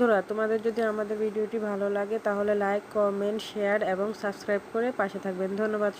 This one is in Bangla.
বন্ধুরা, তোমাদের যদি আমাদের ভিডিওটি ভালো লাগে তাহলে লাইক, কমেন্ট, শেয়ার এবং সাবস্ক্রাইব করে পাশে থাকবেন। ধন্যবাদ।